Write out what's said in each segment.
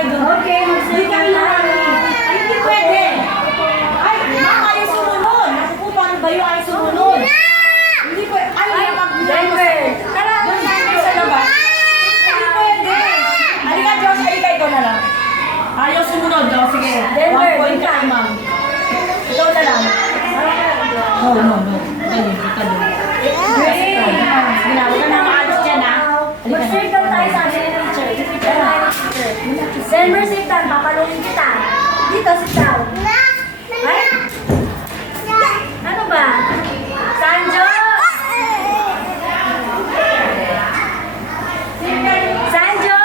Okay, magsalita na kami. Ay, hindi pwede. Ay, ma'am, ayaw sumunod. Naku po, paano ba yung ayaw sumunod? Hindi pwede. Ay, Denver. Tara, doon tayo sa labas. Hindi pwede. Halika, Diyos, halika, ikaw na lang. Ayaw sumunod, no? Sige. Denver, 1 point ka, ma'am. Ikaw na lang. No. Dali, ikaw doon. Ginawa ka na maalis dyan, ha? Mag-straight down tayo sa amin ng teacher. Teacher tayo ng teacher. Denver, sit down. Papalungin kita. Dito, sit down. Ay? Ano ba? Sanjo! Sanjo!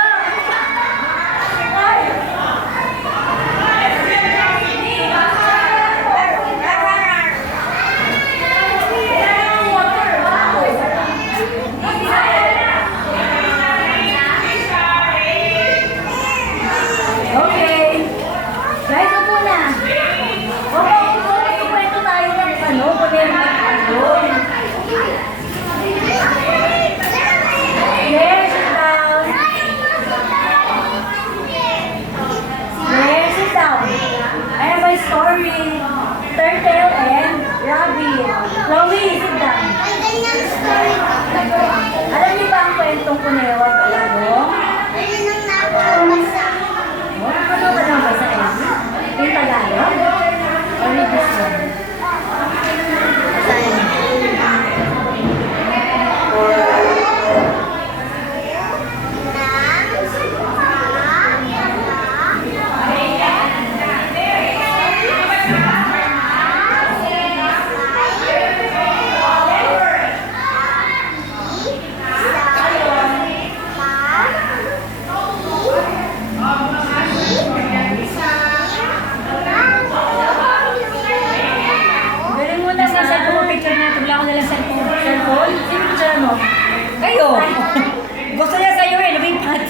Ay! Okay. Guys, upo na. Opo, kwento tayo ng ano, problema ng alon. Yes, sit down. Yes, sit down. I have a story. Turtle and rabbit. Chloe, sit down. Alam niyo ba ang kwentong kunewa at alagong? Ano ba naman sa Ellie? Yung Tagalog? Or yung this one? Galing mo na sa cellphone picture na. Tugla ko na lang cellphone. Cellphone? Sino picture mo? Kayo! Gusto niya sa'yo eh, lumipat.